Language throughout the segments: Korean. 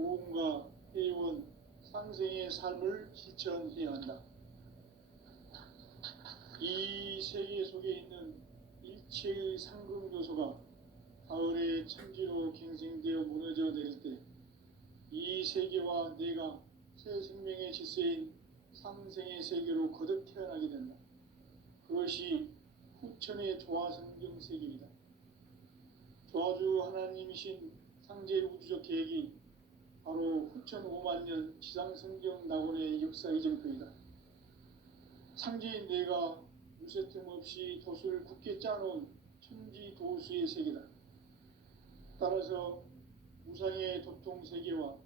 고음과 해온 상생의 삶을 실천해야 한다. 이 세계 속에 있는 일체의 상금 요소가 가을의 천지로 갱생되어 무너져 내릴 때 이 세계와 내가 새 생명의 질서인 상생의 세계로 거듭 태어나게 된다. 그것이 후천의 조화성경 세계이다. 조화주 하나님이신 상제 우주적 계획이 바로 후천 5만 년 지상성경 낙원의 역사 이정표이다. 상제인 내가 무쇠틈 없이 돛을 굳게 짜놓은 천지 도수의 세계다. 따라서 무상의 도통 세계와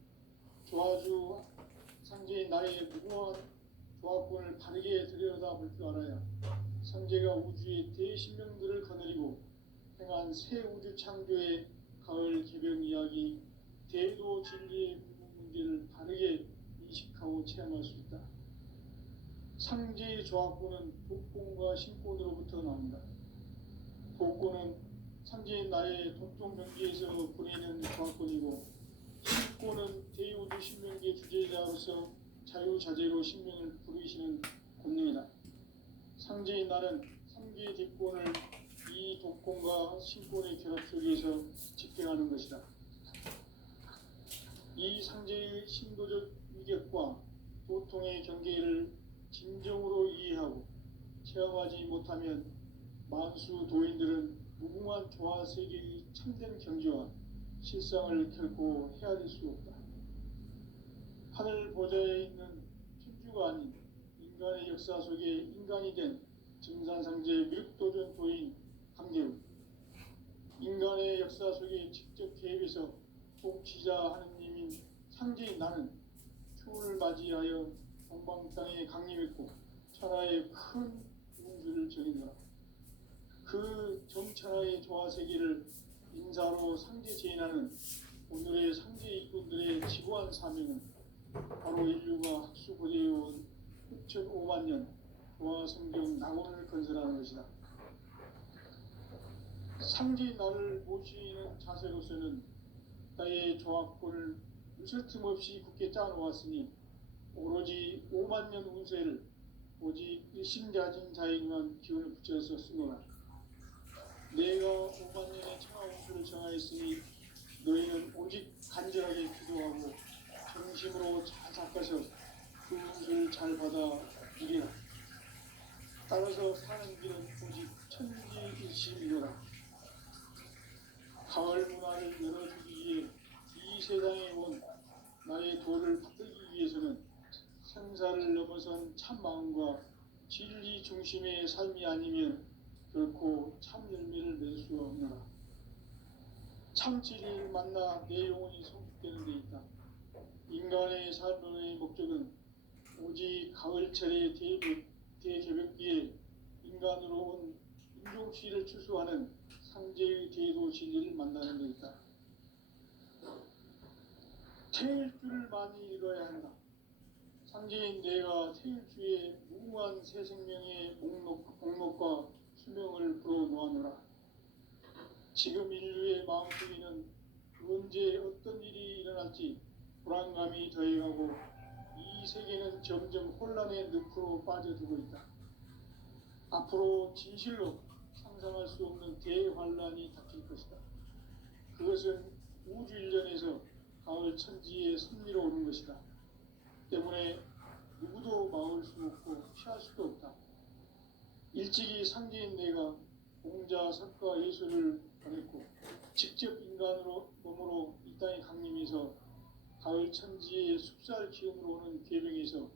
조화주 상제인 나의 무궁한 조화권을 바르게 들여다볼 줄 알아야 상제가 우주의 대신명들을 거느리고 행한 새 우주 창조의 가을 개벽 이야기, 대도 진리의 궁극 문제를 바르게 인식하고 체험할 수 있다. 상제의 조화권은 독권과 신권으로부터 나온다. 독권은 상제인 나의 도통 경계에서 보내는 조화권이고, 신권은 대우주 신명계 주제자로서 자유자재로 신명을 부르시는 권능이다. 상제인 나는 3개의 뒷권을 이 독권과 신권의 결합 속에서 집행하는 것이다. 이 상제의 신도적 위격과 도통의 경계를 진정으로 이해하고 체험하지 못하면 만수 도인들은 무궁한 조화 세계의 참된 경지와 실상을 결코 헤아릴 수 없다. 하늘 보좌에 있는 천주가 아닌 인간의 역사 속에 인간이 된 증산상제 밀도전 도인 강대우, 인간의 역사 속에 직접 개입해서 통치자 하느님인 상제인 나는 추운을 맞이하여 동방 땅에 강림했고 천하의 큰 운수를 정의노라. 그 정천하의 조화세계를 인사로 상제 제인하는 오늘의 상제 일꾼들의 지구한 사명은 바로 인류가 학수고대해온 6,5만 년 조화성경 낙원을 건설하는 것이다. 상제인 나를 모시는 자세로서는 나의 조화권을 무쇠 틈 없이 굳게 짜놓았으니 오로지 5만 년 운세를 오직 일심자진 자에게만 기운을 붙여서 쓰노라. 내가 5만 년의 청하 운수를 정하였으니 너희는 오직 간절하게 기도하고 정심으로 잘 닦아서 그 운수를 잘 받아 누리라. 따라서 사는 길은 오직 천지일심이로라. 가을 문화를 열어주기 위해 이 세상에 온 나의 도를 받들기 위해서는 생사를 넘어선 참 마음과 진리 중심의 삶이 아니면 결코 참 열매를 낼 수 없노라. 참 진리를 만나 내 영혼이 성숙되는 데 있다. 인간의 삶의 목적은 오직 가을철의 대개벽기에 인간으로 온 인종시를 추수하는 상제의 대도 진리를 만나는 데 있다. 태일 줄을 많이 읽어야 한다. 상제인 내가 태일주의 무궁한 새 생명의 목록과 수명을 불어놓아노라. 지금 인류의 마음속에는 언제 어떤 일이 일어날지 불안감이 더해가고 이 세계는 점점 혼란의 늪으로 빠져들고 있다. 앞으로 진실로 상상할 수 없는 대환란이 닥칠 것이다. 그것은 우주 일전에서 가을 천지의 섭리로 오는 것이다. 때문에 누구도 막을 수 없고 피할 수도 없다. 일찍이 상제인 내가 공자, 석가, 예수를 보냈고 직접 인간으로 몸으로 이 땅에 강림해서 가을 천지의 숲살 기운으로 오는 계명에서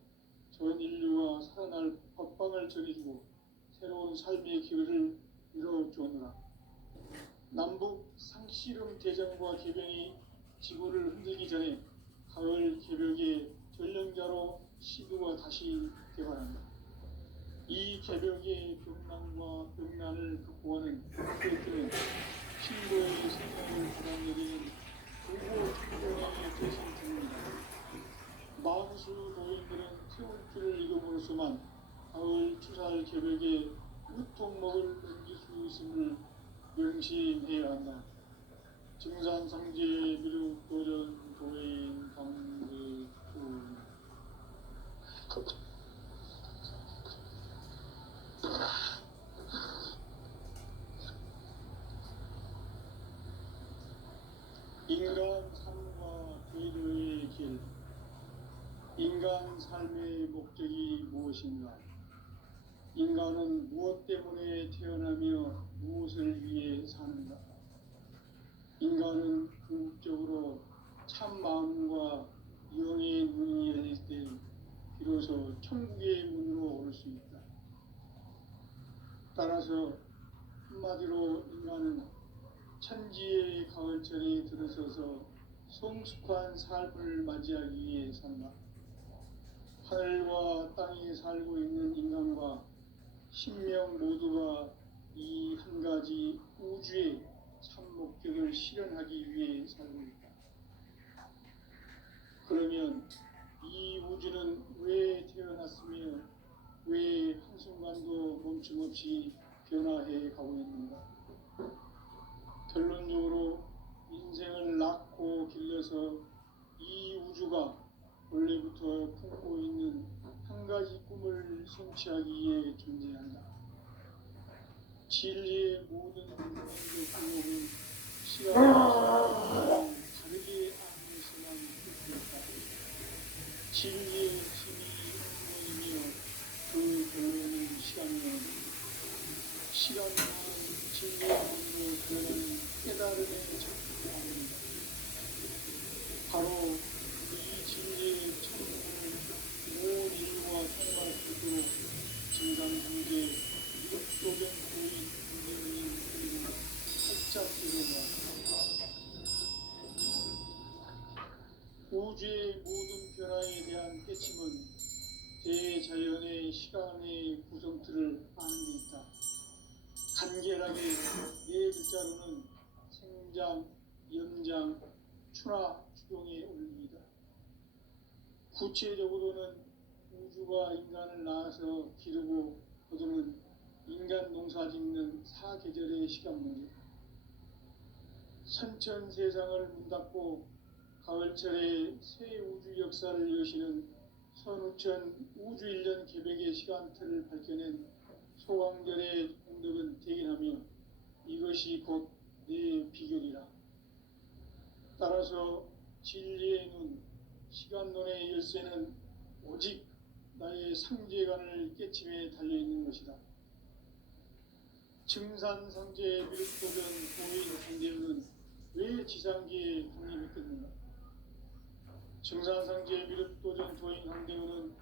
전 인류와 살아날 법방을 전해주고 새로운 삶의 기회를 이뤄주었노라. 남북 상씨름 대전과 개병이 지구를 흔들기 전에 가을 개벽의 전령자로 시도가 다시 개발한다. 이 개벽의 병난과 병난을 극복하는 그들은 신고의 생명을 받아내리는 불고 충동의 대신 중입니다. 만수 노인들은 태울줄을 읽음으로써만 가을 추살 개벽의 우통목을 넘길 수 있음을 명심해야 한다. 증산상제 미륵 도전 도인 인간 삶과 대도의 길, 인간 삶의 목적이 무엇인가? 인간은 무엇 때문에 태어나며 무엇을 위해 사는가? 인간은 궁극적으로 참 마음과 영의 문이 열릴 때 비로소 천국의 문으로 오를 수 있다. 따라서 한마디로 인간은 천지의 가을철에 들어서서 성숙한 삶을 맞이하기 위해 산다. 하늘과 땅에 살고 있는 인간과 신명 모두가 이 한 가지 우주의 참 목적을 실현하기 위해 살고 있다. 그러면 이 우주는 왜 태어났으며 왜 한순간도 멈춤없이 변화해 가고 있는가? 결론적으로 인생을 낳고 길러서 이 우주가 원래부터 품고 있는 한 가지 꿈을 성취하기 위해 존재한다. 진리의 모든 인생적 궁극은 시간과 다르게 아무에서만 풀수 있다. 진리의 힘이 근본이며 그 결론은 시간이며 시간만 진리의 문으로 들어가는 깨달음의 작품입니다. 바로 이 진리의 천국을 온 인류가 통과할 수 있도록 진상상계 육도전 고인 국민님 그리고 학자들과 우주의 모든 변화에 대한 깨침은 대자연의 시간의 구성틀을 아는 데 있다. 간결하게 네 글자로는 생장, 연장, 추나 추동의 원리이다. 구체적으로는 우주가 인간을 낳아서 기르고 거두는 인간 농사 짓는 사계절의 시간 문제, 선천 세상을 문 닫고 가을철에 새 우주 역사를 여시는 선우천 우주 1년 계백의 시간틀을 밝혀낸 소강절의 공덕은 대견하며 이것이 곧 내 비결이라. 따라서 진리의 눈, 시간론의 열쇠는 오직 나의 상제관을 깨침에 달려있는 것이다. 증산상제 미륵도전 도인 상제는 왜 지상계에 독립했겠는가? 증산상제 미륵도전 도인 상제는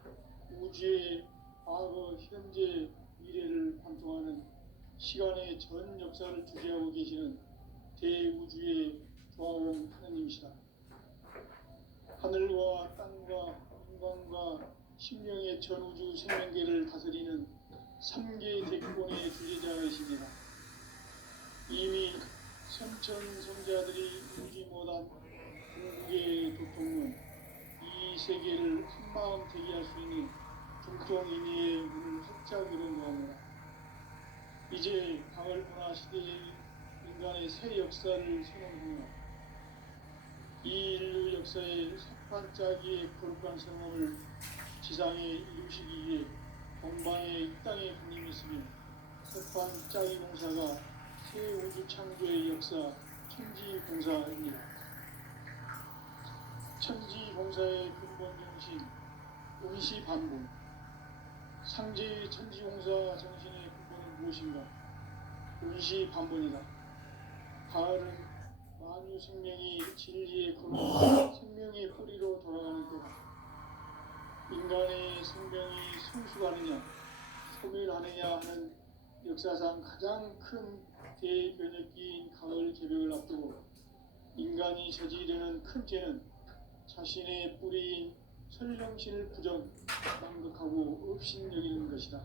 우주의 과거, 현재, 미래를 관통하는 시간의 전 역사를 주재하고 계시는 대우주의 조화원 하느님이시다. 하늘과 땅과 인간과 신명의 전우주 생명계를 다스리는 3개 대권의 주제자이십니다. 이미 선천성자들이 울지 못한 중국의 도통은 이 세계를 한마음 되게 할 수 있는 중통인의의 문을 활짝 열어놓았노라. 이제 가을문화 시대의 인간의 새 역사를 선언하며 이 인류 역사의 석판짜기의 거룩한 성함을 지상에 이루시기 위해 동방의 이 땅에 군림이 있으며 석판짜기 공사가 새 우주 창조의 역사 천지공사입니다. 천지공사의 근본 정신 운시반본, 상제의 천지공사 정신의 근본은 무엇인가? 운시반본이다. 가을은 만유 생명이 진리의 근원, 생명의 뿌리로 돌아가는 때다. 인간의 생명이 성숙하느냐, 소멸하느냐 하는 역사상 가장 큰 대변혁기인 가을 개벽을 앞두고 인간이 저지르는 큰 죄는 자신의 뿌리인 설령신을 부정, 망덕하고 업신여기는 것이다.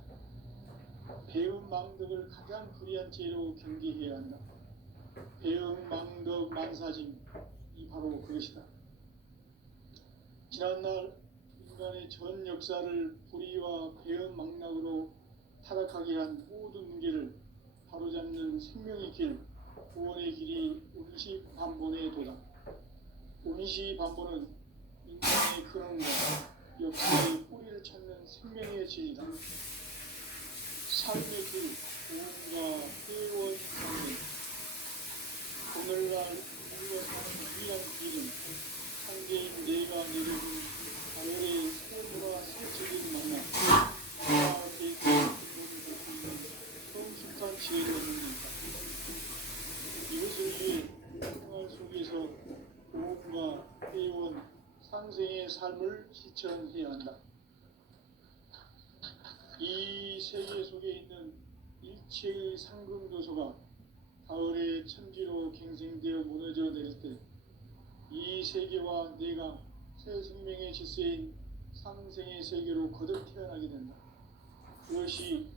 배움 망덕을 가장 불의한 죄로 경계해야 한다. 배움 망덕 만사짐, 이 바로 그것이다. 지난날 인간의 전 역사를 불의와 배움 망락으로 타락하게 한 모든 문제를 바로잡는 생명의 길, 구원의 길이 운시반본에 도다. 운시반본은 인간의 근원과 역사의 뿌리를 찾는 생명의 진리다. 삶의 길, 구원과 회원 삶은 오늘날 우리가 사는 유일한 길은 상제인 내가 내려준 가을의 새 문화 새 진리를 만나 하나님께 모든 볼수 있는 성숙한 지혜를 얻는 것이다. 이것을 위해 생활 속에서 보험과 회원, 상생의 삶을 실천해야 한다. 이 세계 속에 있는 일체의 상금도서가 가을의 천지로 갱생되어 무너져 내릴 때 이 세계와 내가 새 생명의 질서인 상생의 세계로 거듭 태어나게 된다. 그것이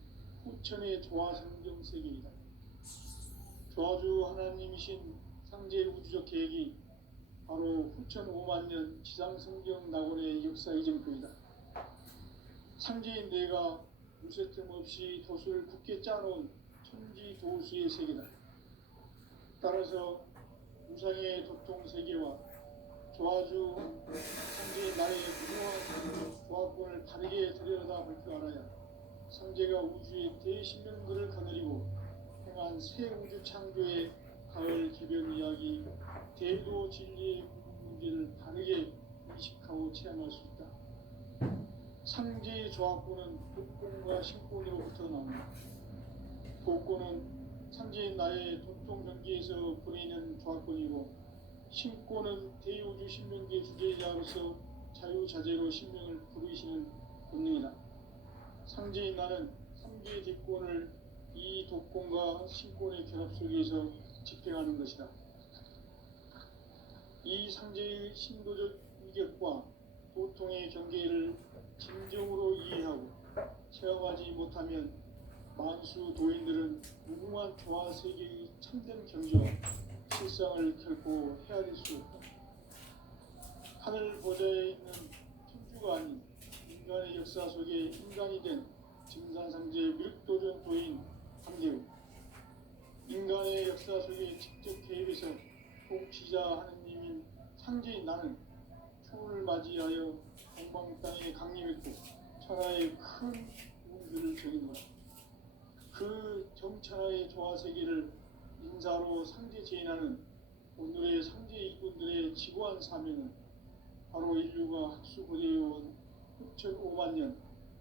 후천의 조화성경 세계이다. 조화주 하나님이신 상제 우주적 계획이 바로 후천 5만 년 지상성경 낙원의 역사 이전표이다. 상제인 내가 무쇠틈 없이 돛을 굳게 짜놓은 천지 도수의 세계다. 따라서 무상의 도통 세계와 조화주 상제의 나의 무모한 조화권을 바르게 들여다볼 줄 알아야 상제가 우주의 대신명들을 거느리고 행한 새 우주 창조의 가을 기변 이야기, 대도 진리의 문제를 바르게 인식하고 체험할 수 있다. 상제의 조화권은 복권과 신권으로부터 나온다. 복권은 상제인 나의 도통 경계에서 보내는 조화권이고, 신권은 대우주 신명계 주제자로서 자유자재로 신명을 부르시는 본능이다. 상제인 나는 3개의 대권을 이 독권과 신권의 결합 속에서 집행하는 것이다. 이 상제의 신도적 위격과 도통의 경계를 진정으로 이해하고 체험하지 못하면 만수 도인들은 무궁한 조화 세계의 참된 경지와 실상을 결코 헤아릴 수 없다. 하늘 보좌에 있는 천주가 아닌 인간의 역사 속에 인간이 된 증산상제 미륵도전 도인 함대우, 인간의 역사 속에 직접 개입해서 통치자 하느님인 상제인 나는 초를 맞이하여 동방 땅에 강림했고 천하의 큰 우주를 정인 것이다. 그 정천하의 조화 세계를 인사로 상제 제인하는 오늘의 상제 일꾼들의 지고한 사명은 바로 인류가 학수고대해온 후천 5만 년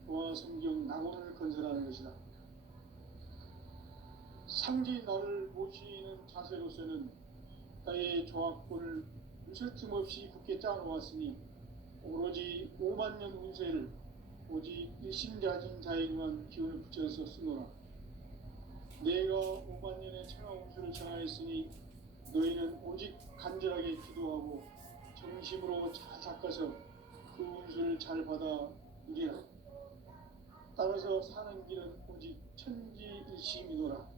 조화 성경 낙원을 건설하는 것이다. 상제인 나를 모시는 자세로서는 나의 조화권을 무쇠틈 없이 굳게 짜놓았으니 오로지 5만 년 운세를 오직 일심자진 자에게만 기운을 붙여서 쓰노라. 내가 5만 년의 천하 운수를 전하였으니 너희는 오직 간절하게 기도하고 정심으로 잘 닦아서 그 운수를 잘 받아 누리라. 따라서 사는 길은 오직 천지일심이노라.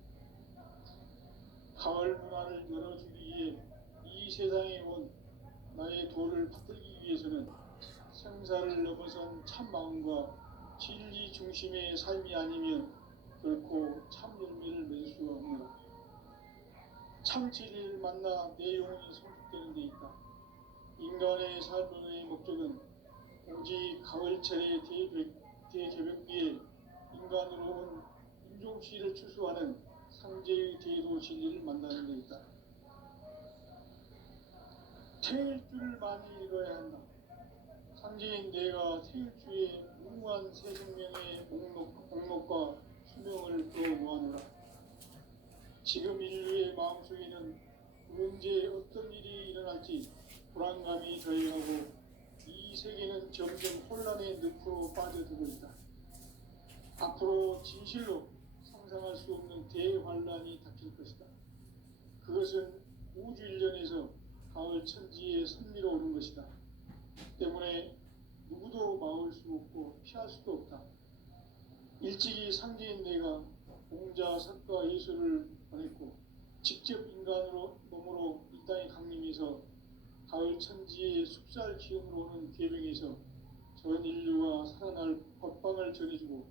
가을 문화를 열어주기 위해 이 세상에 온 나의 도를 받들기 위해서는 생사를 넘어선 참 마음과 진리 중심의 삶이 아니면 결코 참 열매를 맺을 수가 없노라. 참 진리를 만나 내 영혼이 성숙되는 데 있다. 인간의 삶의 목적은 오직 가을철의 대개벽기에 인간으로 온 인종시를 추수하는 상제의 대도 진리를 만나는 데 있다. 태일주를 많이 읽어야 한다. 상제인 내가 태일주의 무궁한 새 생명의 목록과 수명을 끌어모아노라. 지금 인류의 마음속에는 언제 어떤 일이 일어날지 불안감이 더해가고 이 세계는 점점 혼란의 늪으로 빠져들고 있다. 앞으로 진실로 상상할 수 없는 대환란이 닥칠 것이다. 그것은 우주 일련에서 가을 천지에 선미로 오는 것이다. 때문에 누구도 막을 수 없고 피할 수도 없다. 일찍이 상제인 내가 공자, 석가, 예수를 보냈고 직접 인간으로 몸으로 이 땅에 강림해서 가을 천지의 숲살 기운으로 오는 계명에서 전 인류가 살아날 법방을 전해주고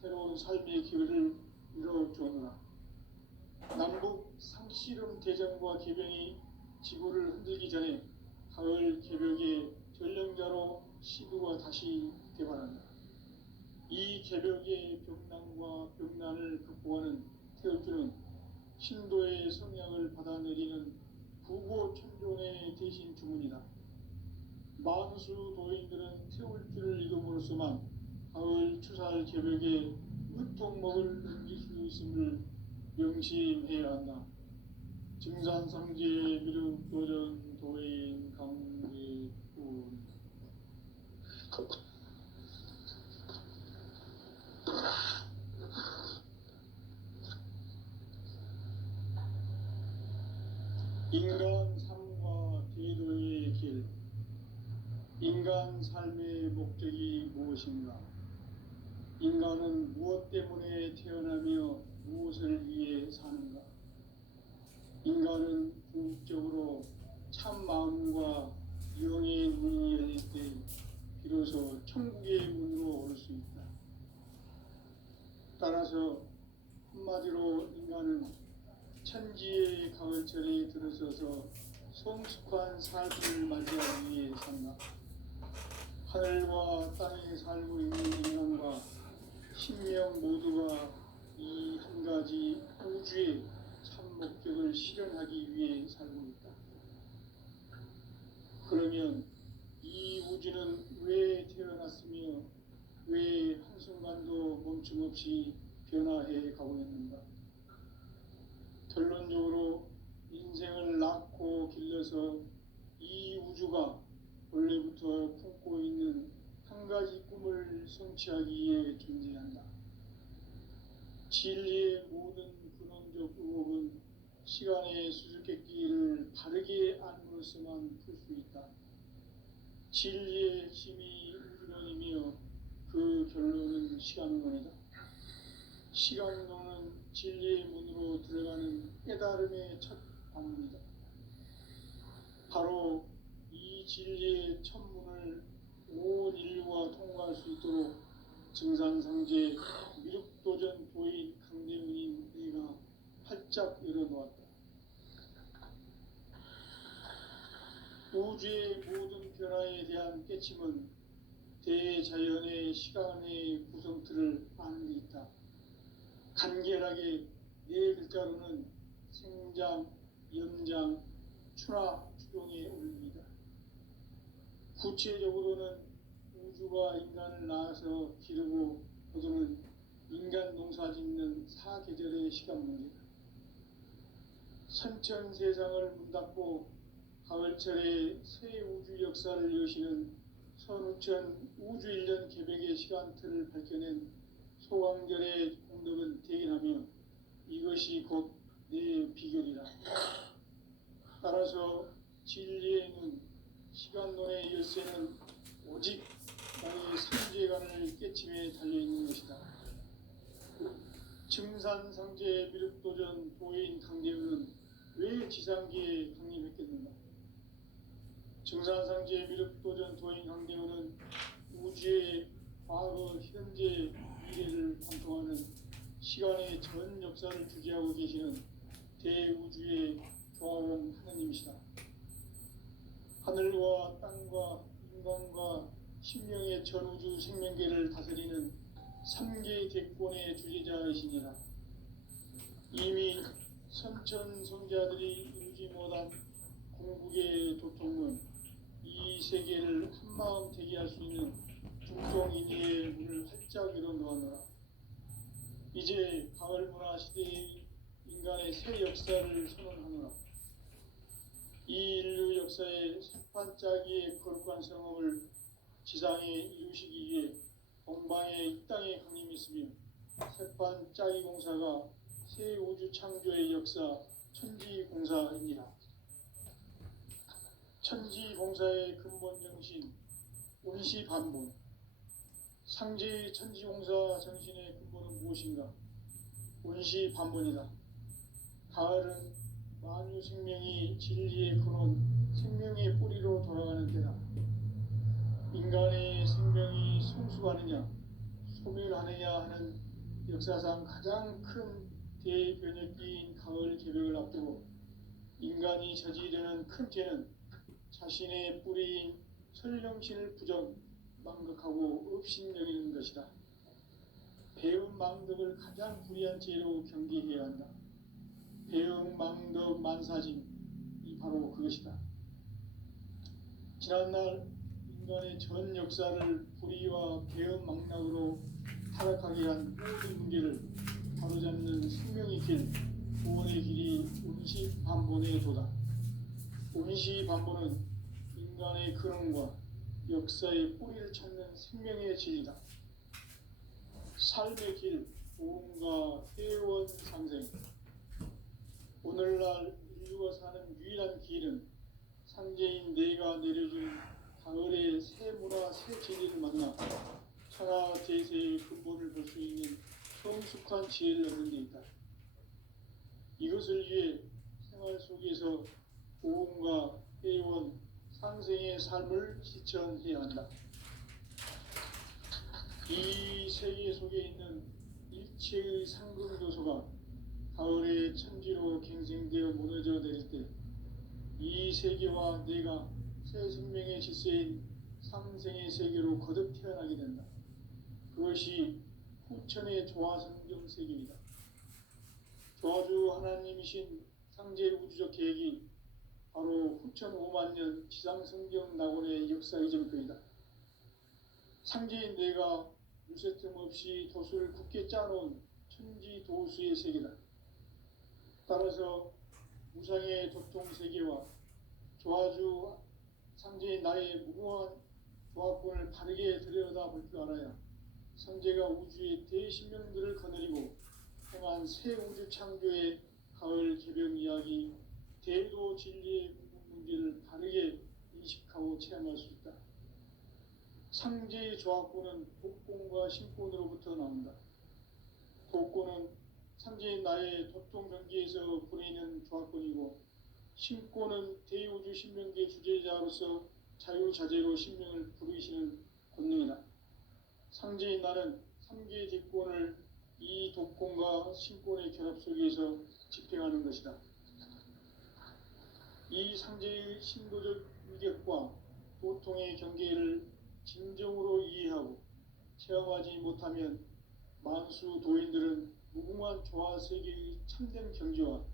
새로운 삶의 기회를 이뤄주었노라. 남북 상씨름 대전과 계병이 지구를 흔들기 전에 가을 개벽의 전령자로 시도가 다시 개발한다. 이 개벽의 벽난과 벽난을 극복하는 태엽주는 신도의 성향을 받아내리는 부고 천종의 대신 주문이다. 만수 도인들은 태울 줄을 이름으로서만 가을 추살 개벽에 으통먹을 넘길 수 있음을 명심해야 한다. 증산상제 미륵도전 도인 강계군. 인간 삶과 대도의 길. 인간 삶의 목적이 무엇인가? 인간은 무엇 때문에 태어나며 무엇을 위해 사는가? 인간은 궁극적으로 참 마음과 영의 문이 열릴 때 비로소 천국의 문으로 오를 수 있다. 따라서 한마디로 인간은 천지의 가을철에 들어서서 성숙한 삶을 맞이하기 위해 산다. 하늘과 땅에 살고 있는 인간과 신명 모두가 이 한 가지 우주의 참 목적을 실현하기 위해 살고 있다. 그러면 이 우주는 왜 태어났으며 왜 한순간도 멈춤없이 변화해 가고 있는가? 결론적으로 인생을 낳고 길러서 이 우주가 원래부터 품고 있는 한 가지 꿈을 성취하기 위해 존재한다. 진리의 모든 근원적 의혹은 시간의 수수께끼를 바르게 안으로서만 풀 수 있다. 진리의 핵심이 우주론이며 그 결론은 시간론이다. 시간론은 진리의 문으로 들어가는 깨달음의 첫 방문이다. 바로 이 진리의 천문을 온 인류가 통과할 수 있도록 증산상제 미륵도전 도인 강대훈인 내가 활짝 열어놓았다. 우주의 모든 변화에 대한 깨침은 대자연의 시간의 구성틀을 아는 데 있다. 간결하게 네 글자로는 생장, 연장, 추나 추동의 원리이다. 구체적으로는 우주가 인간을 낳아서 기르고 거두는 인간 농사 짓는 사계절의 시간 문제다. 선천 세상을 문닫고 가을철에 새 우주 역사를 여시는 선우천 우주 1년 개벽의 시간틀을 밝혀낸 소강절의 공덕은 대견하며 이것이 곧 내 비결이라. 따라서 진리의 눈, 시간론의 열쇠는 오직 나의 삼재간을 깨침에 달려있는 것이다. 증산상제 미륵도전 도인 강대훈은 왜 지상기에 강림했겠는가? 증산상제 미륵도전 도인 강대훈은 우주의 과거, 현재, 미래를 관통하는 시간의 전 역사를 주재하고 계시는 대우주의 조화원 하나님이시다. 하늘과 땅과 인간과 신명의 전우주 생명계를 다스리는 3개 대권의 주재자이시니라. 이미 선천 성자들이 이루지 못한 궁극의 도통문, 이 세계를 한마음 되게 할 수 있는 중동인의의 문을 활짝 열어놓았노라. 이제 가을 문화 시대의 인간의 새 역사를 선언하노라. 이 인류 역사의 새판짜기의 거룩한 성업을 지상에 이루시기 위해 동방의 이 땅에 강림했으며 새판짜기 공사가 새 우주 창조의 역사 천지공사입니다. 천지공사의 근본 정신 운시반본. 상제의 천지공사 정신의 근본은 무엇인가? 운시반본이다. 가을은 만유 생명이 진리의 근원, 생명의 뿌리로 돌아가는 때다. 인간의 생명이 성숙하느냐, 소멸하느냐 하는 역사상 가장 큰 대변혁기인 가을 개벽을 앞두고 인간이 저지르는 큰 죄는 자신의 뿌리인 설령신을 부정, 망각하고 업신여기는 것이다. 배움 망덕을 가장 불의한 죄로 경계해야 한다. 배움 망덕 만사진, 이 바로 그것이다. 지난날 인간의 전 역사를 불의와 계엄망락으로 타락하게 한 모든 문제를 바로잡는 생명의 길, 구원의 길이 운시반본의 도다. 운시반본은 인간의 근원과 역사의 뿌리를 찾는 생명의 진리다. 삶의 길, 보험과 회원 상생. 오늘날 인류가 사는 유일한 길은 상제인 내가 내려준 가을의 새 문화 새 진리를 만나 천하 대세의 근본을 볼 수 있는 성숙한 지혜를 얻는 데 있다. 이것을 위해 생활 속에서 보험과 회원 상생의 삶을 실천해야 한다. 이 세계 속에 있는 일체의 상급 요소가 가을의 천지로 갱생되어 무너져 내릴 때 이 세계와 내가 새 생명의 질서인 상생의 세계로 거듭 태어나게 된다. 그것이 후천의 조화성경 세계이다. 조화주 하나님이신 상제 우주적 계획이 바로 후천 5만 년 지상성경 낙원의 역사 이전표이다. 상제인 내가 유세 틈 없이 도수를 굳게 짜놓은 천지 도수의 세계다. 따라서 우상의 도통 세계와 조화주 상제인 나의 무궁한 조합권을 바르게 들여다볼 줄 알아야 상제가 우주의 대신명들을 거느리고 행한 새 우주 창조의 가을 개병 이야기, 대도 진리의 문제를 바르게 인식하고 체험할 수 있다. 상제의 조합권은 독권과 신권으로부터 나온다. 독권은 상제인 나의 도통 경계에서 보내는 조합권이고, 신권은 대우주 신명계 주제자로서 자유자재로 신명을 부르시는 권능이다. 상제인 나는 3개의 대권을 이 독권과 신권의 결합 속에서 집행하는 것이다. 이 상제의 신도적 위격과 도통의 경계를 진정으로 이해하고 체험하지 못하면 만수 도인들은 무궁한 조화 세계의 참된 경지와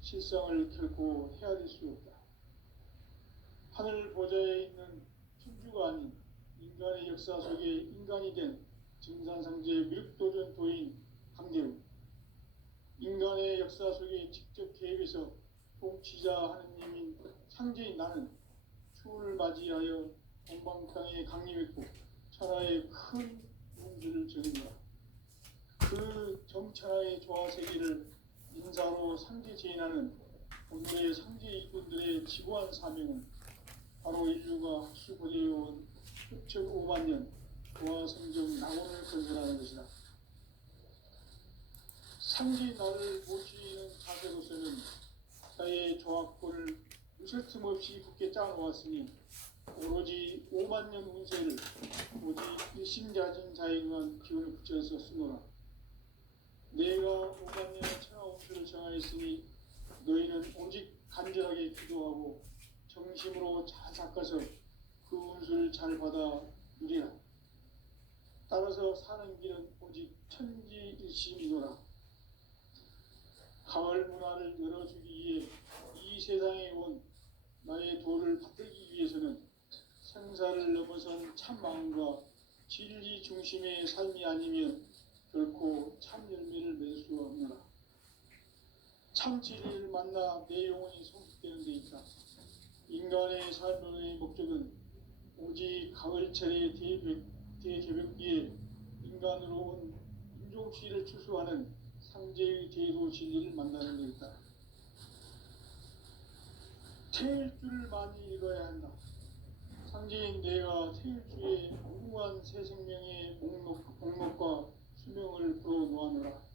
실상을 결코 헤아릴 수 없다. 하늘 보좌에 있는 천주가 아닌 인간의 역사 속에 인간이 된 증산상제 미륵도전 도인 강대우, 인간의 역사 속에 직접 개입해서 통치자 하느님인 상제인 나는 추운을 맞이하여 동방 땅에 강림했고 천하의 큰 운수를 전했노라. 그 정천하의 조화 세계를 인사로 상제 제인하는 오늘의 상제 일꾼들의 지고한 사명은 바로 인류가 학수고대해온 6,5만 년 조화성경 낙원을 건설하는 것이다. 상제인 나를 모시는 자세로서는 나의 조합권을 무쇠 틈 없이 굳게 짜놓았으니 오로지 5만 년 운세를 오직 일심자진 자에 의한 기운을 붙여서 쓰노라. 내가 5만 년의 천하 운수를 정하였으니 너희는 오직 간절하게 기도하고 정심으로 잘 닦아서 그 운수를 잘 받아 누리라. 따라서 사는 길은 오직 천지일심이노라. 가을 문화를 열어주기 위해 이 세상에 온 나의 도를 받들기 위해서는 생사를 넘어선 참 마음과 진리 중심의 삶이 아니면 결코 참 열매를 맺을 수 없노라. 참 진리를 만나 내 영혼이 성숙되는 데 있다. 인간의 삶의 목적은 오직 가을철의 대개벽기에 인간으로 온 인종치를 추수하는 상제의 대도 진리를 만나는 데 있다. 태일주를 많이 읽어야 한다. 상제인 내가 태일주의 무궁한 새 생명의 목록과 수명을 불어놓아노라.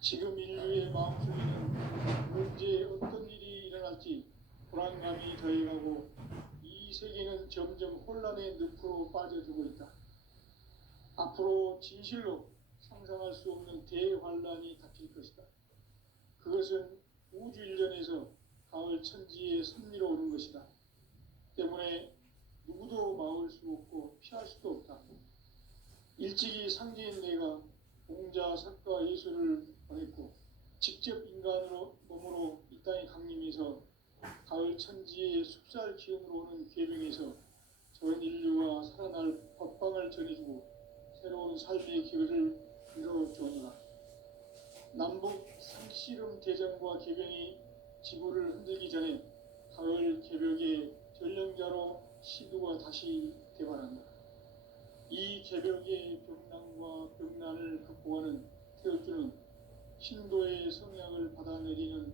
지금 인류의 마음속에는 언제 어떤 일이 일어날지 불안감이 더해가고 이 세계는 점점 혼란의 늪으로 빠져들고 있다. 앞으로 진실로 상상할 수 없는 대환란이 닥칠 것이다. 그것은 우주 일전에서 가을 천지의 섭리로 오는 것이다. 때문에 누구도 막을 수 없고 피할 수도 없다. 일찍이 상제인 내가 공자, 석가, 예수를 보냈고 직접 인간으로 몸으로 이 땅에 강림해서 가을 천지의 숲살 기운으로 오는 궤병에서 전 인류가 살아날 법방을 전해주고 새로운 삶의 기회를 열어주었노라. 남북 상씨름 대전과 궤병이 지구를 흔들기 전에 가을 개벽의 전령자로 시두가 다시 대발한다. 이 개벽의 병난과 병난을 극복하는 태극주는 신도의 성약을 받아내리는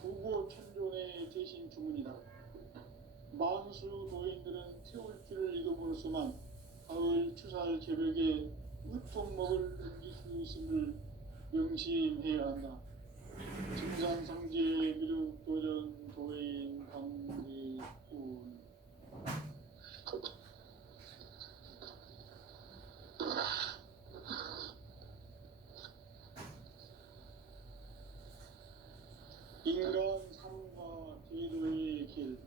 구고천존의 대신 주문이다. 만수 노인들은 태울주를 읽음으로써만 가을 추살 개벽의 으통목을 넘길 수 있음을 명심해야 한다. 증산상제 미륵도전 도인 강대군. 인간 삶과 제도의 길.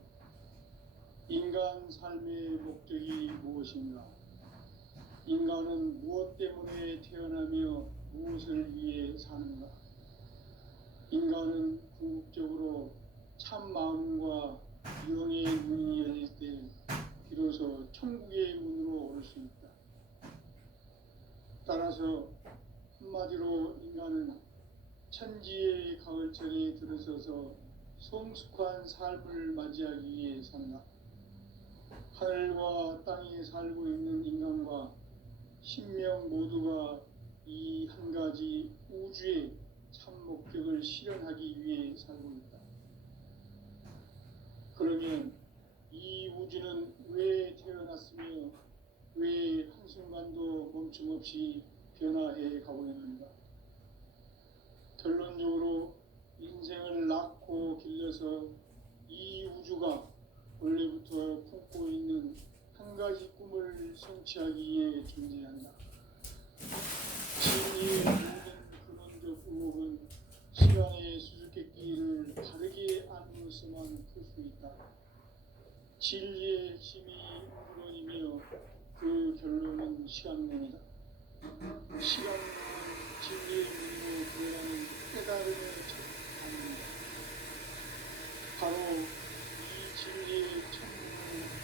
인간 삶의 목적이 무엇인가? 인간은 무엇 때문에 태어나며 무엇을 위해 사는가? 인간은 궁극적으로 참 마음과 영의 문이 열릴 때 비로소 천국의 문으로 올 수 있다. 따라서 한마디로 인간은 천지의 가을철에 들어서서 성숙한 삶을 맞이하기 위해 산다. 하늘과 땅에 살고 있는 인간과 신명 모두가 이 한 가지 우주의 참 목적을 실현하기 위해 살고 있다. 그러면 이 우주는 왜 태어났으며 왜 한순간도 멈춤없이 변화해 가고 있는가? 결론적으로 인생을 낳고 길러서 이 우주가 원래부터 품고 있는 한 가지 꿈을 성취하기 위해 존재한다. 진리의 모든 근원적 의혹은 시간의 수수께끼를 바르게 안으로서만 풀 수 있다. 진리의 핵심이 우주론이며 그 결론은 시간론이다. 시간론은 진리의 문으로 들어가는 깨달음의 첫 단계이다. 바로 이 진리의 천문을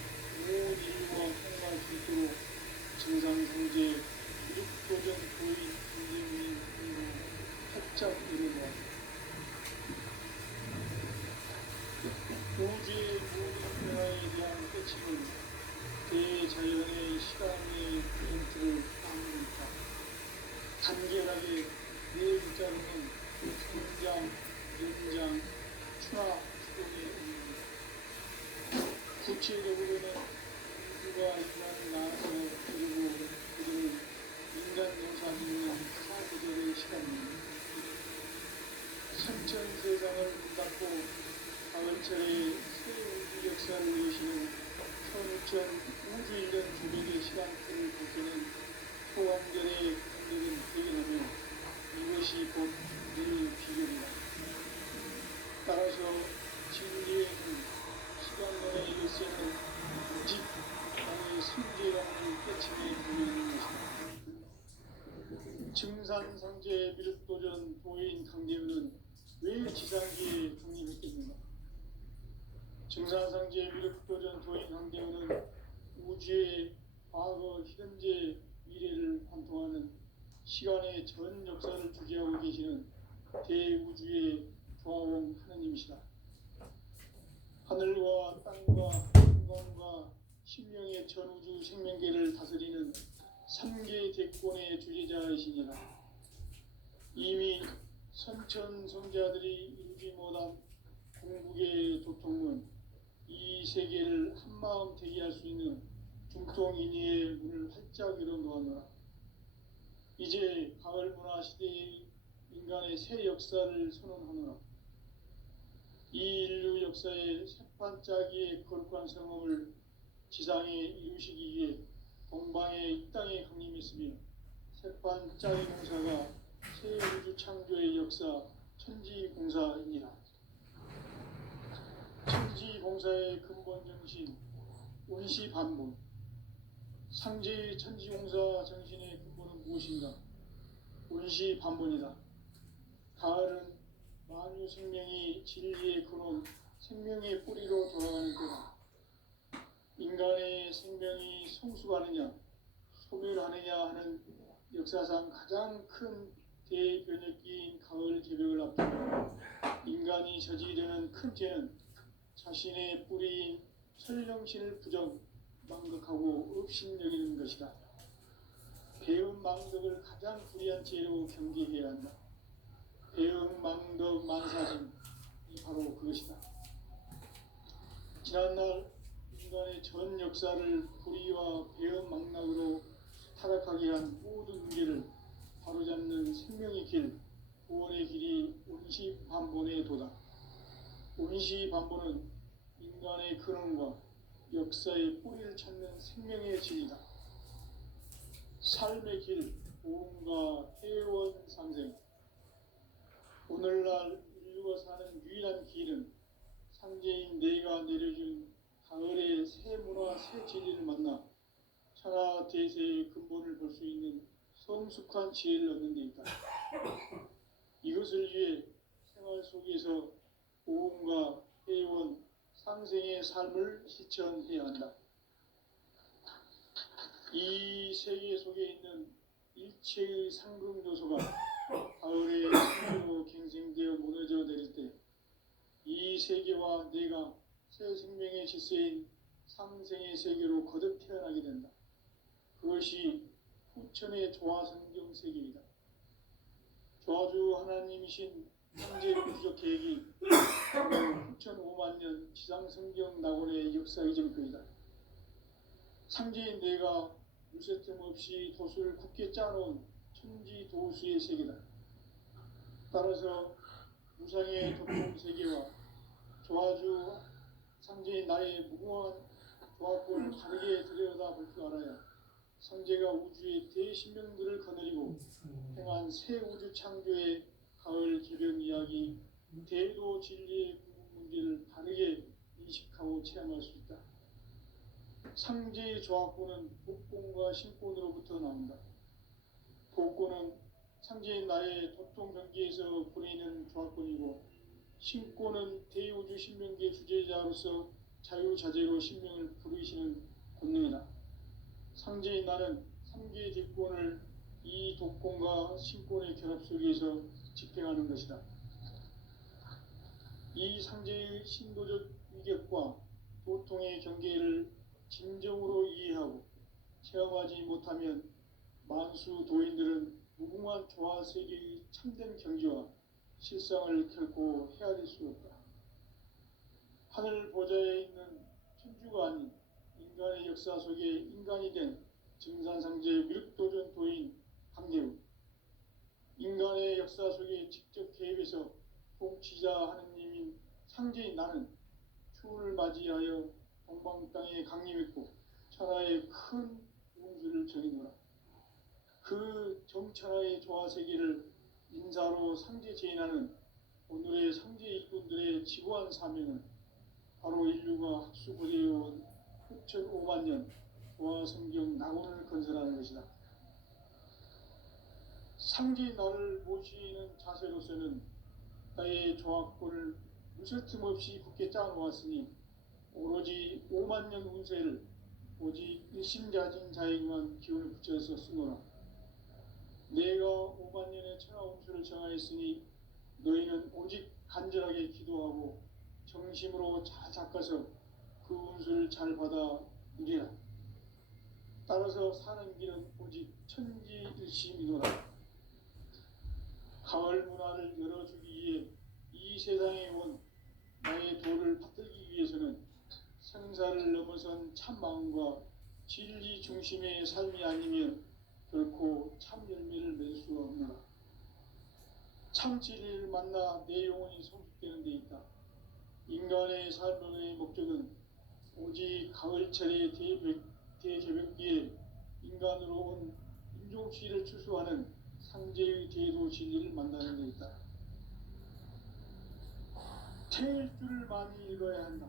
온 인류가 통과할 수 있도록 증상성제 육도전 도의 군대의 힘으로 활짝 열어놓았다. 우주의 모든 변화에 대한 끝임은 대자연의 시간의 이벤트를 담고 있다. 간결하게 네 글자로는 성장, 연장, 추나, 추동의 의미입니다. 구체적으로는 우주가 인간을 낳아서 그리고 그들을 인간 노사 있는 사구절의 시간입니다. 천천세상을 문닫고 가을철에 새 우주 역사를 여시는 1500 우주일년 조백의 시간표를 밝혀낸 소환절의 그들은 대견하며 이것이 곧 늘 비결이다. 따라서 진리에는 시간론의 열쇠는 오직 나의 승제론을 깨침에 달려있는 것이다. 증산상제 미륵도전 도인 강대우는 왜 지상기에 독립했겠는가? 증산상제 미륵도전 도인 강대우는 우주의 과거, 현재, 미래를 관통하는 시간의 전 역사를 주재하고 계시는 대우주의 조화원 하느님이시다. 하늘과 땅과 인간과 신명의 전우주 생명계를 다스리는 3개 대권의 주재자이시니라. 이미 선천성자들이 이루지 못한 궁극의 도통은 이 세계를 한마음 되게 할 수 있는 중통인의의 문을 활짝 열어놓았노라. 이제 가을 문화 시대의 인간의 새 역사를 선언하노라. 이 인류 역사의 새판짜기의 거룩한 성험을 지상에 이루시기 위해 동방의 이 땅에 강림했으며 새판짜기 공사가 새 우주 창조의 역사 천지공사이니라. 천지공사의 근본 정신 운시반본. 상제의 천지공사 정신의 근본은 무엇인가? 운시반본이다. 가을은 만유 생명이 진리의 근원 생명의 뿌리로 돌아가는 때다. 인간의 생명이 성숙하느냐 소멸하느냐 하는 역사상 가장 큰 대변혁기인 가을 개벽을 앞두고 인간이 저지르는 큰 죄는 자신의 뿌리인 설령신을 망각하고 업신여기는 것이다. 배은망덕을 가장 불의한 죄로 경계해야 한다. 배은망덕 만사진이 바로 그것이다. 지난날 인간의 전 역사를 불의와 배은망락으로 타락하게 한 모든 문제를 바로잡는 생명의 길, 구원의 길이 온시반본의 도다. 온시반본은 인간의 근원과 역사의 뿌리를 찾는 생명의 진리다. 삶의 길, 보험과 회원 상생. 오늘날 인류가 사는 유일한 길은 상제인 내가 내려준 가을의 새 문화, 새 진리를 만나 천하 대세의 근본을 볼 수 있는 성숙한 지혜를 얻는 데 있다. 이것을 위해 생활 속에서 보험과 회원, 상생의 삶을 실천해야 한다. 이 세계 속에 있는 일체의 상금 요소가 가을의 생기로 갱생되어 무너져 내릴 때 이 세계와 내가 새 생명의 질서인 상생의 세계로 거듭 태어나게 된다. 그것이 후천의 조화성경 세계이다. 조화주 하나님이신 창제우주적 계획이 후천 5만 년 지상성경 낙원의 역사 이전표이다. 상제인 내가 무쇠 틈 없이 도수를 굳게 짜놓은 천지 도수의 세계다. 따라서 무상의 도통 세계와 조화주 상제인 나의 무궁한 조화권을 다르게 들여다볼 줄 알아야 상제가 우주의 대신명들을 거느리고 행한 새 우주 창조의 가을 개변 이야기, 대도 진리의 구분 문제를 다르게 인식하고 체험할 수 있다. 상제의 조화권은 복권과 신권으로부터 나온다. 복권은 상제인 나의 도통 경계에서 보내는 조화권이고 신권은 대우주 신명계 주제자로서 자유자재로 신명을 부르시는 권능이다. 상제인 나는 3개의 대권을 이 독권과 신권의 결합 속에서 집행하는 것이다. 이 상제의 신도적 위격과 도통의 경계를 진정으로 이해하고 체험하지 못하면 만수 도인들은 무궁한 조화세계의 참된 경지와 실상을 결코 헤아릴 수 없다. 하늘 보좌에 있는 천주가 아닌 인간의 역사 속에 인간이 된 증산상제 미륵도전 도인 강대우, 인간의 역사 속에 직접 개입해서 통치자 하느님인 상제인 나는 추운을 맞이하여 동방 땅에 강림했고 천하의 큰 운수를 정의노라. 그 정천하의 조화세계를 인사로 상제 제인하는 오늘의 상제 일꾼들의 지구한 사명은 바로 인류가 학수고대해온 후천 5만 년 조화성경 낙원을 건설하는 것이다. 상제인 나를 모시는 자세로서는 나의 조화권을 무쇠틈 없이 굳게 짜놓았으니 오로지 5만 년 운세를 오직 일심자진 자에게만 기운을 붙여서 쓰노라. 내가 5만 년의 천하 운수를 정하였으니 너희는 오직 간절하게 기도하고 정심으로 잘 닦아서 그 운수를 잘 받아 누리라. 따라서 사는 길은 오직 천지일심이노라. 가을 문화를 열어주기 위해 이 세상에 온 나의 도를 받들기 위해서는 생사를 넘어선 참 마음과 진리 중심의 삶이 아니면 결코 참 열매를 맺을 수 없노라. 참 진리를 만나 내 영혼이 성숙되는 데 있다. 인간의 삶의 목적은 오직 가을철의 대개벽기에 인간으로 온 인종치를 추수하는 상제의 대도 진리를 만나는 데 있다. 태일주를 많이 읽어야 한다.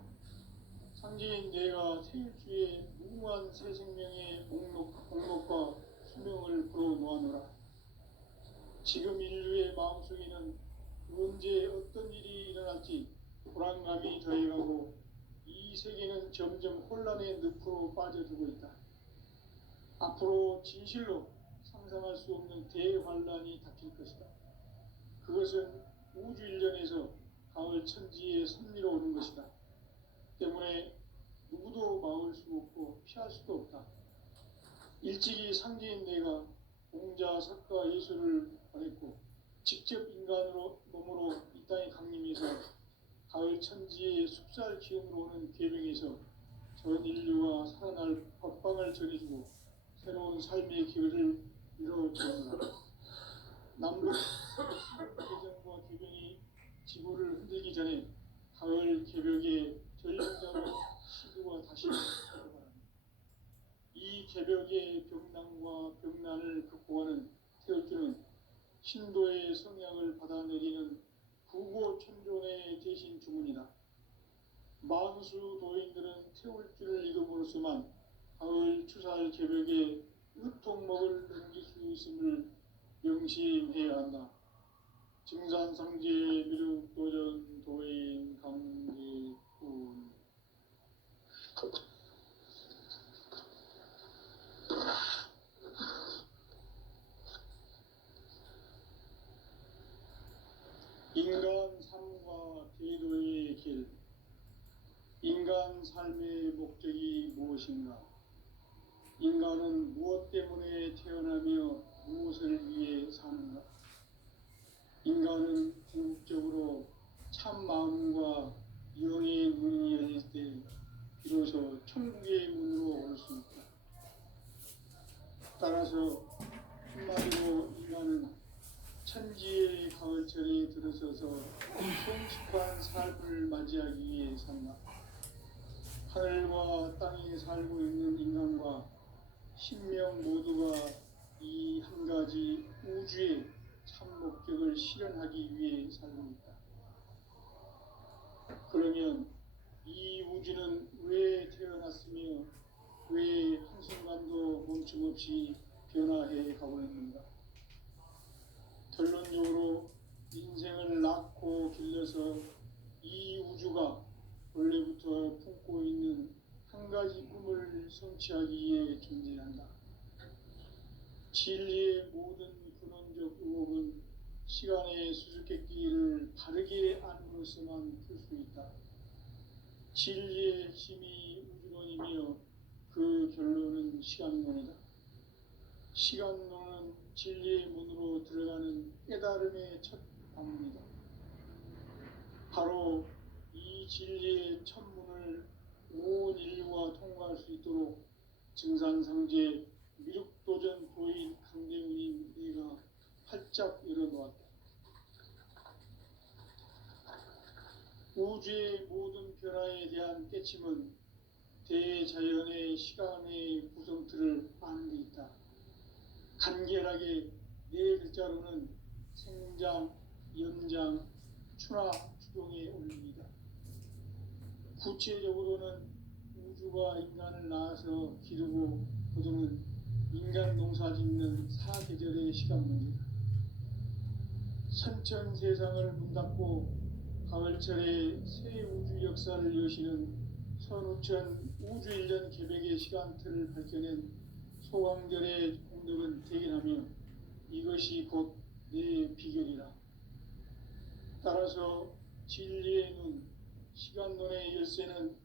상제인 내가 태일주의 무궁한 새 생명의 목록과 수명을 풀어놓아노라. 지금 인류의 마음속에는 언제 어떤 일이 일어날지 불안감이 더해가고 이 세계는 점점 혼란의 늪으로 빠져들고 있다. 앞으로 진실로 상상할 수 없는 대환란이 닥칠 것이다. 그것은 우주 일련에서 가을 천지의 섭리로 오는 것이다. 때문에 누구도 막을 수 없고 피할 수도 없다. 일찍이 상제인 내가 공자, 석가, 예수를 보냈고 직접 인간으로 몸으로 이 땅에 강림해서 가을 천지의 숲살 기운으로 오는 계명에서 전 인류가 살아날 법방을 전해주고 새로운 삶의 기회를 이뤄주는다. 남북 개정과 개병이 지구를 흔들기 전에 가을 개벽의 전령자로 시구가 다시 되기 바랍니다. 이 개벽의 병난과 병난을 극복하는 태울주는 신도의 성약을 받아내리는 구고천존의 대신 주문이다. 만수 도인들은 태울주를 이름으로서만 가을 추살 개벽의 으통목을 넘길 수 있음을 명심해야 한다. 증산상제 미륵도전 도인 강제군. 인간 삶과 대도의 길. 인간 삶의 목적이 무엇인가? 인간은 무엇 때문에 태어나며 무엇을 위해 사는가? 인간은 궁극적으로 참 마음과 영의 문이 열릴 때 비로소 천국의 문으로 올 수 있다. 따라서 한마디로 인간은 천지의 가을철에 들어서서 성숙한 삶을 맞이하기 위해 산다. 하늘과 땅에 살고 있는 인간과 신명 모두가 이 한 가지 우주의 참 목적을 실현하기 위해 살고 있다. 그러면 이 우주는 왜 태어났으며 왜 한순간도 멈춤없이 변화해 가고 있는가? 결론적으로 인생을 낳고 길러서 이 우주가 원래부터 품고 있는 한 가지 꿈을 성취하기 위해 존재한다. 진리의 모든 근원적 의혹은 시간의 수수께끼를 바르게 안으로서만 풀 수 있다. 진리의 핵심이 우주론이며 그 결론은 시간론이다. 시간론은 진리의 문으로 들어가는 깨달음의 첫 방문이다. 바로 이 진리의 첫 문을 온 인류가 통과할 수 있도록 증산상제 미륵도전 도인 강대훈이 내가 활짝 열어놓았다. 우주의 모든 변화에 대한 깨침은 대자연의 시간의 구성틀을 아는 데 있다. 간결하게 네 글자로는 생장, 연장, 추나 추동의 원리이다. 구체적으로는 우주가 인간을 낳아서 기르고 거두는 인간 농사 짓는 사계절의 시간 문제다. 선천 세상을 문닫고 가을철에 새 우주 역사를 여시는 선우천 우주 일년 개벽의 시간틀을 밝혀낸 소강절의 공덕은 대견하며 이것이 곧 내 비결이라. 따라서 진리의 눈, 시간론의 열쇠는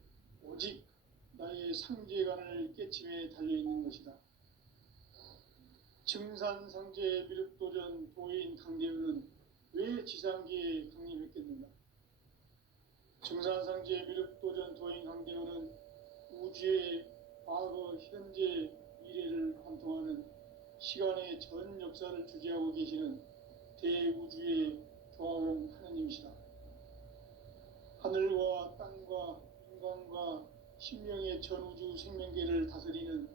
오직 나의 상제관을 깨침에 달려있는 것이다. 증산상제 미륵도전 도인 강대훈은 왜 지상계에 강림했겠는가? 증산상제 미륵도전 도인 강대훈은 우주의 과거, 현재, 미래를 관통하는 시간의 전 역사를 주재하고 계시는 대우주의 조화원 하느님이시다. 하늘과 땅과 인간과 신명의 전우주 생명계를 다스리는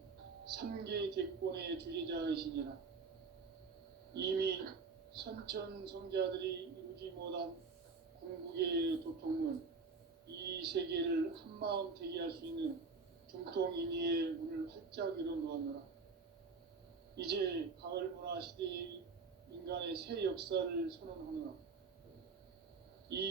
3개 대권의 주제자이시니라. 이미 선천성자들이 이루지 못한 궁극의 도통문, 이 세계를 한마음 되게 할 수 있는 중통인의의 문을 활짝 열어놓았노라. 이제 가을 문화 시대의 인간의 새 역사를 선언하노라.